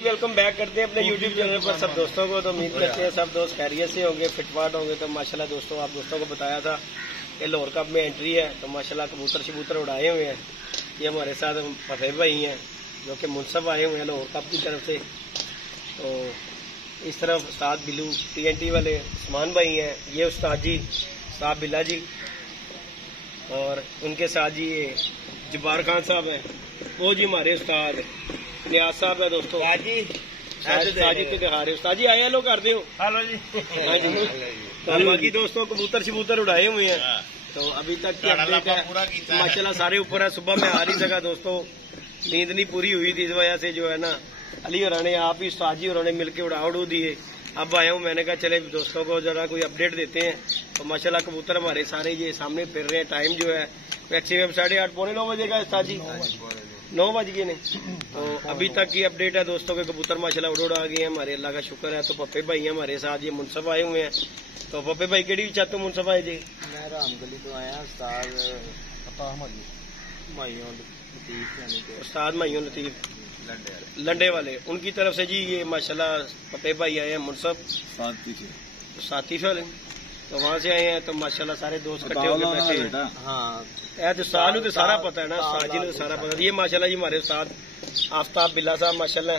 Welcome back करते हैं अपने YouTube चैनल पर सब दोस्तों को। तो उम्मीद करते हैं सब दोस्त खैरियत से होंगे, फिटफाट होंगे। तो माशाल्लाह दोस्तों, आप दोस्तों को बताया था कि लाहौर कप में एंट्री है, तो माशाल्लाह कबूतर शबूतर उड़ाए हुए हैं। ये हमारे साथ फतेह भाई हैं जो कि मुनसब आए हुए हैं लाहौर कप की तरफ से। तो इस तरफ उस्ताद बिल्लू TNT वाले उस्मान भाई हैं, ये उस्ताद जी साहब बिल्ला जी, और उनके साथ जी ये जब्बार खान साहब हैं, वो जी हमारे उस्ताद नियाज साहब है दोस्तों। जी तो दिखा रहे उस्ताद जी, आए हेलो कर दो। हेलो जी। हाँ जी। तो बाकी दोस्तों कबूतर शबूतर उड़ाए हुए हैं। तो अभी तक की अपडेट है, माशाल्लाह सारे ऊपर है। सुबह में आ नहीं सका दोस्तों, नींद नहीं पूरी हुई थी, इस वजह से जो है ना अली और ने आप ही उस्ताद जी और मिलकर उड़ा दिए। अब आया हूँ, मैंने कहा चले दोस्तों को जरा कोई अपडेट देते हैं। तो माशाल्लाह कबूतर हमारे सारे ये सामने फिर रहे हैं। टाइम जो है मैक्सिमम 8:30 पौने 9 बजे का उस्ताद जी, 9 बज गए नहीं। तो अभी तक की अपडेट है दोस्तों के कबूतर माशाल्लाह उड़ आ गए हैं, हमारे अल्लाह का शुक्र है। तो पप्पे भाई हैं हमारे साथ, ये मुनसब आए हुए हैं। तो पप्पे भाई केड़ी चाहते हो मुनसब आए जी? मैं रामगली तो आया उस्ताद माइयों लतीफ लंडे वाले, उनकी तरफ से जी ये माशाल्लाह पप्पे भाई आए हैं मुनसब साथी वाले, तो वहाँ से आए हैं। तो माशाल्लाह सारे दोस्त इकट्ठे होकर बैठे हैं। हाँ तो साल तो सारा पता है ना, उस्ताद जी ने सारा पता। ये माशाल्लाह जी हमारे उस्ताद आफ्ताब बिल्ला साहब माशाल्लाह।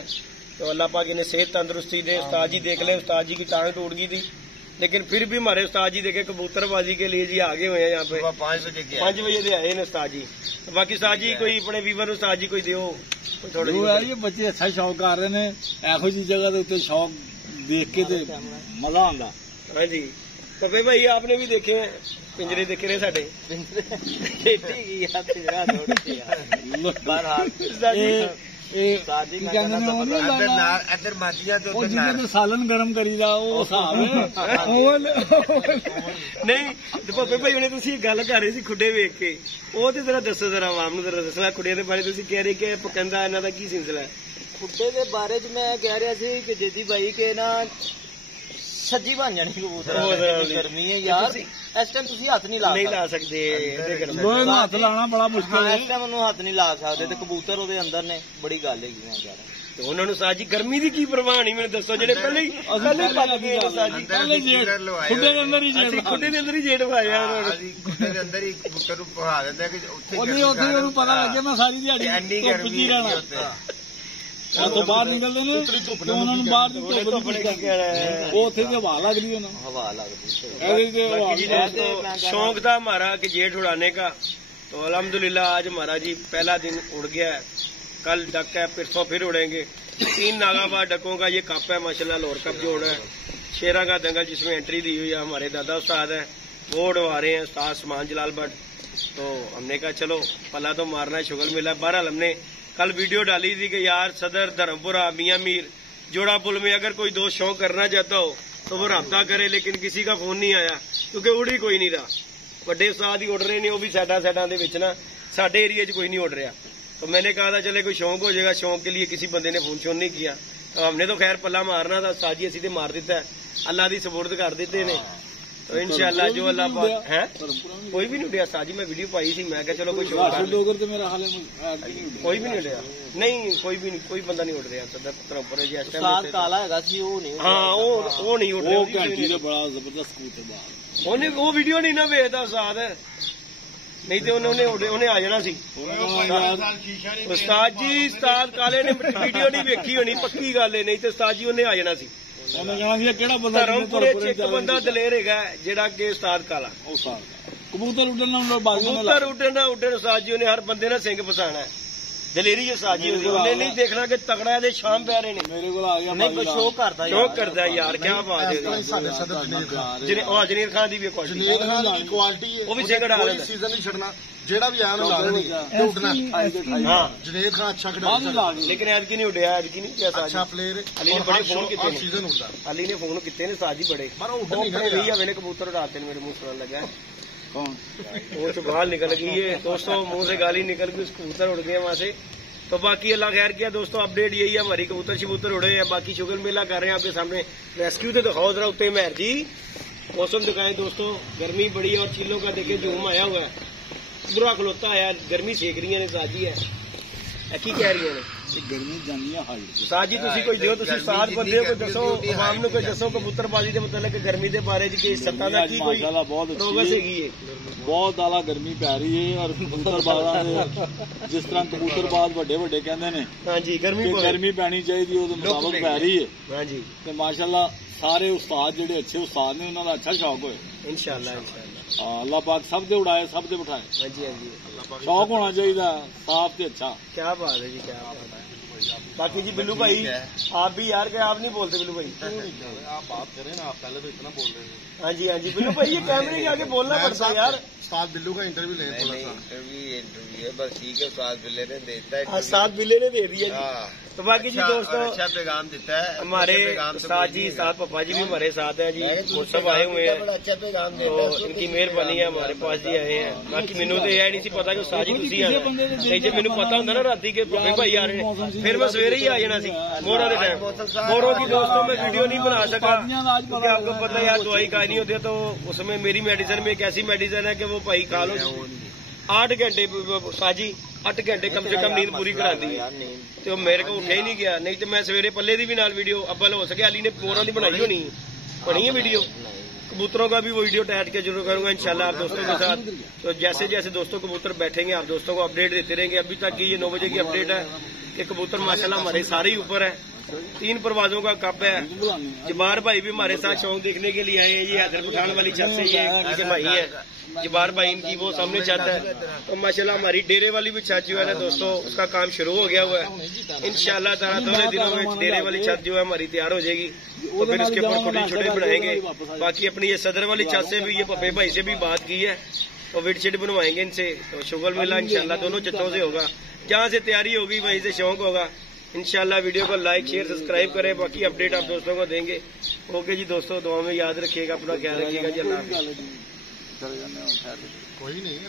तो अल्लाह पाक इन्हें सेहत तंदुरुस्ती दे। उस्ताद जी देख ले, उस्ताद जी की टांग टूट गई थी, लेकिन फिर भी हमारे उस्ताद जी देखे कबूतरबाजी के लिए जी आगे हुए हैं। यहाँ पे 5 बजे से आए हैं उस्ताद जी। तो बाकी उस्ताद जी कोई अपने वीवर उस्ताद जी कोई दो थोड़े ये बच्चे अच्छा शौक कर रहे हैं, एहो जी जगह के उत्ते शौक देख के मजा आता। हाँ जी। तो फिर भाई आपने भी देखे हैं पिंजरे, देखे रहे साडे सालन गर्म करी नहीं। तो पप्पे भाई हुणे तुसीं गल कर रहे सी खुडे वेख के, ਉਹ ਤੇ ਜ਼ਰਾ ਦੱਸੋ, ਜ਼ਰਾ ਆਵਾਮ ਨੂੰ ਜ਼ਰਾ ਦੱਸੋ ਖੁੱਡੇ ਦੇ ਬਾਰੇ। ਤੁਸੀਂ ਕਹਿ ਰਹੇ ਕਿ ਪਕੰਦਾ ਇਹਨਾਂ ਦਾ ਕੀ ਸਿਲਸਿਲਾ ਹੈ? ਖੁੱਡੇ ਦੇ ਬਾਰੇ ਚ ਮੈਂ ਕਹਿ ਰਿਹਾ ਸੀ ਕਿ ਜੇਦੀ ਭਾਈ ਕੇ ਨਾ ਸੱਜੀ ਬਣ ਜਾਣੀ ਕਬੂਤਰ, ਗਰਮੀ ਹੈ ਯਾਰ। ਇਸ ਟਾਈਮ ਤੁਸੀਂ ਹੱਥ ਨਹੀਂ ਲਾ ਸਕਦੇ, ਹੱਥ ਲਾਉਣਾ ਬੜਾ ਮੁਸ਼ਕਿਲ ਹੈ। ਇਸ ਟਾਈਮ ਉਹਨੂੰ ਹੱਥ ਨਹੀਂ ਲਾ ਸਕਦੇ, ਤੇ ਕਬੂਤਰ ਉਹਦੇ ਅੰਦਰ ਨੇ, ਬੜੀ ਗੱਲ ਹੈਗੀ ਮੈਂ ਕਹਿ ਰਿਹਾ। ਤੇ ਉਹਨਾਂ ਨੂੰ ਸਾਜੀ ਗਰਮੀ ਦੀ ਕੀ ਪਰਵਾਹ ਨਹੀਂ, ਮੈਨੂੰ ਦੱਸੋ। ਜਿਹੜੇ ਪਹਿਲੇ ਪੱਕ ਗਏ ਸਾਜੀ, ਖੁੱਡੇ ਦੇ ਅੰਦਰ ਹੀ ਖੁੱਡੇ ਦੇ ਅੰਦਰ ਹੀ ਜੇੜ ਪਾਇਆ ਉਹਨਾਂ ਨੂੰ, ਖੁੱਡੇ ਦੇ ਅੰਦਰ ਹੀ ਕਬੂਤਰ ਨੂੰ ਪਹਾ ਦਿੰਦਾ ਕਿ ਉੱਥੇ ਉਹਨੂੰ ਪਤਾ ਲੱਗੇ ਮੈਂ ਸਾਰੀ ਦਿਹਾੜੀ ਧੁੱਪ ਚ ਹੀ ਰਹਿਣਾ। ਉਹ ਬਾਹਰ ਨਿਕਲਦੇ ਨੇ ਤੇ ਉਹਨਾਂ ਨੂੰ ਬਾਹਰ ਦੀ ਧੁੱਪ ਉਹ ਉੱਥੇ ਦੀ ਹਵਾ ਲੱਗਦੀ, ਉਹਨਾਂ ਨੂੰ हवा लगती है। शौक था हमारा कि जेठ उड़ाने का, तो अल्हम्दुलिल्लाह आज हमारा जी पहला दिन उड़ गया है। कल डक है, परसों फिर उड़ेंगे। 3 नागाबाद डकों का ये कप है माशाल्लाह, लाहौर कप जो उड़ा है। शेरा का दंगल जिसमें एंट्री दी हुई है, हमारे दादा उस्ताद है वो उड़वा रहे हैं, उस्ताद उस्मान जलाल भट्ट। तो हमने कहा चलो पला तो मारना है, शुगल मिला। बहरहाल हमने कल वीडियो डाली थी कि यार सदर धर्मपुरा मियाँ मीर जोड़ा पुल में अगर कोई दोस्त शौक करना चाहता हो तो वो रब्ता करे, लेकिन किसी का फोन नहीं आया क्योंकि उड़ ही कोई नहीं रहा। बड़े उस्ताद ही उड़ रहे ने, वो भी साइडा दे विच ना, साडे एरिया च कोई नहीं उड़ रहा। तो मैंने कहा था चले कोई शौक हो जाएगा, शौक के लिए किसी बंदे ने फोन शोन नहीं किया। तो हमने तो खैर पल्ला मारना था, उस्ताद जी असी तो मार दिता है, अल्लाह दी सपोर्ट कर देते ने। तो इंशाल्लाह जो अल्लाह पाक है, कोई भी नहीं उड़िया साजी। मैं वीडियो पाई थी, मैं चलो कोई शौक कोई भी नहीं उड़िया, नहीं कोई भी नहीं, कोई बंदा नहीं उड़ रहा सदर काला है सी, वो नहीं। हाँ वो नहीं उड़ रहा, बड़ा जबरदस्त कबूतर। ਉਹਨੇ ਉਹ ਵੀਡੀਓ ਨਹੀਂ ਨਾ ਵੇਖਦਾ ਉਸਤਾਦ, ਨਹੀਂ ਤੇ ਉਹਨੇ ਆ ਜਾਣਾ ਸੀ। ਉਸਤਾਦ ਜੀ ਉਸਤਾਦ ਕਾਲੇ ਨੇ ਵੀਡੀਓ ਨਹੀਂ ਵੇਖੀ ਹੋਣੀ, ਪੱਕੀ ਗੱਲ ਹੈ, ਨਹੀਂ ਤੇ ਉਸਤਾਦ ਜੀ ਉਹਨੇ ਆ ਜਾਣਾ ਸੀ। ਉਹਨੇ ਕਹਿਣਾ ਸੀ ਕਿਹੜਾ ਬੰਦਾ ਧਰਮਪੁਰੇ ਚ ਇੱਕ ਬੰਦਾ ਦਲੇਰ ਹੈਗਾ ਜਿਹੜਾ ਕਿ ਉਸਤਾਦ ਕਾਲਾ। ਕਬੂਤਰ ਉੱਡਣ ਨਾਲ ਕਬੂਤਰ ਉੱਡਣ ਉਸਤਾਦ ਜੀ ਉਹਨੇ ਹਰ ਬੰਦੇ ਨਾਲ ਸਿੰਘ ਫਸਾਣਾ ਹੈ। ਦਲੇਰੀ ਉਸਤਾਦ ਜੀ ਉਹਨੇ ਨਹੀਂ ਦੇਖਣਾ ਕਿ ਤਗੜਾ ਇਹਦੇ ਸ਼ਾਮ ਪੈ ਰਹੇ ਨੇ। ਮੇਰੇ ਕੋਲ ਆ ਗਿਆ ਨਹੀਂ ਕੋਈ ਸ਼ੌਕ ਕਰਦਾ ਯਾਰ, ਕਿਆ ਬਾਤ ਹੈ। ਜਨੀਰ ਖਾਨ ਦੀ ਵੀ ਕੁਆਲਿਟੀ, ਜਨੀਰ ਖਾਨ ਦੀ ਕੁਆਲਿਟੀ ਉਹ ਵੀ ਸਿੰਘ ਡਾ ਲੈਂਦਾ, ਸੀਜ਼ਨ ਨਹੀਂ ਛੱਡਣਾ, ਜਿਹੜਾ ਵੀ ਆਇਆ ਨਾ ਲਾ ਦੇਣੀ ਤੇ ਉੱਡਣਾ। ਹਾਂ ਜਨੀਰ ਖਾਨ ਅੱਛਾ ਖਿਡਾਰੀ, ਲੇਕਿਨ ਐਤਕੀ ਨਹੀਂ ਉੱਡਿਆ, ਐਤਕੀ ਨਹੀਂ ਕਿਹਾ ਅੱਛਾ ਪਲੇਅਰ। ਅਲੀ ਨੇ ਬੜੇ ਫੋਨ ਕੀਤੇ ਨੇ, ਸੀਜ਼ਨ ਉੱਡਦਾ ਅਲੀ ਨੇ ਫੋਨ ਕੀਤੇ ਨੇ ਉਸਤਾਦ ਜੀ ਬੜੇ, ਪਰ ਉੱਡ ਨਹੀਂ ਰਿਹਾ। 20 ਹਵੇ ने कबूतर उड़ाते मेरे मुंह सुनने लगा वो तो गाल निकल गई है दोस्तों, मुंह से गाली निकल गई, कबूतर उड़ गए वहां से। तो बाकी अल्लाह खैर किया दोस्तों, अपडेट यही है हमारी, कबूतर शबूतर उड़े हैं। बाकी शुगर मेला कर रहे हैं आपके सामने, रेस्क्यू तो दिखाओ जरा उत्ते महर जी, मौसम दिखाए दोस्तों। गर्मी बड़ी है और चीलों का देखे जूम आया हुआ है, बुरा खलोता है, गर्मी सेक रही है साजी है की कह रही है। ਇਹ ਗਰਮੀ ਜਾਂਦੀ ਆ ਹਾਈ ਉਸਤਾਦ ਜੀ ਤੁਸੀਂ ਕੋਈ ਦਿਓ, ਤੁਸੀਂ ਉਸਤਾਦ ਬੰਦੇ ਹੋ, ਕੋਈ ਦੱਸੋ ਆਵਾਮ ਨੂੰ, ਕੋਈ ਦੱਸੋ ਕਬੂਤਰਬਾਜ਼ੀ ਦੇ ਮਤਲਬ ਗਰਮੀ ਦੇ ਬਾਰੇ ਚ ਕਿ ਸੱਤਾਂ ਦਾ ਕੀ ਕੋਈ ਮਾਸ਼ਾਅੱਲਾ ਬਹੁਤ ਪ੍ਰੋਗਰੈਸ ਅੱਛੀ ਹੈਗੀ ਹੈ। ਬਹੁਤ ਆਲਾ ਗਰਮੀ ਪੈ ਰਹੀ ਹੈ ਔਰ ਕਬੂਤਰਬਾਜ਼ਾਂ ਦੇ ਜਿਸ ਤਰ੍ਹਾਂ ਕਬੂਤਰਬਾਜ਼ ਵੱਡੇ ਵੱਡੇ ਕਹਿੰਦੇ ਨੇ ਹਾਂਜੀ ਗਰਮੀ ਕਿ ਬਹੁਤ ਗਰਮੀ ਪੈਣੀ ਚਾਹੀਦੀ ਉਹਦੇ ਮੁਤਾਬਕ ਪੈ ਰਹੀ ਹੈ। ਹਾਂਜੀ ਤੇ ਮਾਸ਼ਾਅੱਲਾ ਸਾਰੇ ਉਸਤਾਦ ਜਿਹੜੇ ਅੱਛੇ ਉਸਤਾਦ ਨੇ ਉਹਨਾਂ ਦਾ ਅੱਛਾ ਸ਼ੌਕ ਹੋਏ। ਇਨਸ਼ਾਅੱਲਾ ਅੱਲਾਹ ਪਾਕ ਸਭ ਦੇ ਉਡਾਏ ਸਭ ਦੇ ਬਿਠਾਏ। ਹਾਂਜੀ ਹਾਂਜੀ शौक होना चाहिए साफ से अच्छा। क्या बात है जी, क्या बात है। बाकी जी बिल्लू भाई आप भी यार क्या आप नहीं बोलते बिल्लू भाई? आप बात करें ना, आप पहले तो इतना बोल रहे थे। हाँ जी हाँ जी बिल्लू भाई ये कैमरे के आगे बोलना पड़ता है यार। उस्ताद बिल्लू का इंटरव्यू लें थोड़ा सा। इंटरव्यू है बस ठीक है, उस्ताद बिल्ले ने देता है। उस्ताद बिल्ले ने दे दिया जी। तो बाकी जी दोस्तों अच्छा पैगाम देता है हमारे उस्ताद जी साथ पप्पा जी भी हमारे साथ हैं जी, वो सब आए हुए हैं। बड़ा अच्छा पैगाम तो देता है। इनकी मेहरबानी है हमारे पास जी आए हैं। बाकी मैनू तो यह नहीं सी पता कि उस्ताद जी तुसी आए, नहीं जे मैनू पता होंदा ना राती के पप्पे भाई आ रहे हैं फिर मैं सवेरे ही आ जाना सी मोहरा के टाइम। मोहरों की दोस्तों मैं वीडियो नहीं बना सका क्योंकि आपको पता है यार दवाई खाई नहीं होती है, तो उसमें मेरी मेडिसिन में एक ऐसी मेडिसिन है कि वो भाई खा लो 8 घंटे साजी 8 घंटे कम से कम नींद पूरी कराती है। तो मेरे को उठे ही नहीं गया, नहीं तो मैं सवेरे पल्ले दी भी नाल वीडियो अब्बल हो सके अली ने मोहरों की बनाई होनी बनी है वीडियो। कबूतरों का भी वो वीडियो टैग के जरूर करूंगा इंशाल्लाह आप दोस्तों के साथ। तो जैसे जैसे दोस्तों कबूतर बैठेंगे आप दोस्तों को अपडेट देते रहेंगे। अभी तक की ये 9 बजे की अपडेट है कि कबूतर माशाल्लाह हमारे सारे ही ऊपर है। 3 परवाजों का कप है। जबार भाई भी हमारे साथ शौक देखने के लिए आए हैं। ये हैदर पठान वाली छत से ये इनके भाई है जबार भाई, इनकी वो सामने छत है। तो माशाल्लाह हमारी डेरे वाली भी छत जो है ना दोस्तों उसका काम शुरू हो गया हुआ है। इंशाल्लाह ताला थोड़े दिनों में डेरे वाली छत जो है हमारी तैयार हो जाएगी, तो फिर उसके ऊपर छोटे छोटे बनाएंगे। बाकी अपनी ये सदर वाली छत से भी ये पप्पे भाई से भी बात की है, तो विडशीट बनवाएंगे इनसे। तो शुगर मिला इंशाल्लाह दोनों छतों से होगा, जहाँ से तैयारी होगी वहीं से शौक होगा इंशाल्लाह। वीडियो को लाइक शेयर सब्सक्राइब करें, बाकी अपडेट आप दोस्तों को देंगे। ओके जी दोस्तों, दुआ में याद रखिएगा, अपना ख्याल रखिएगा जी। अल्लाह कोई नहीं।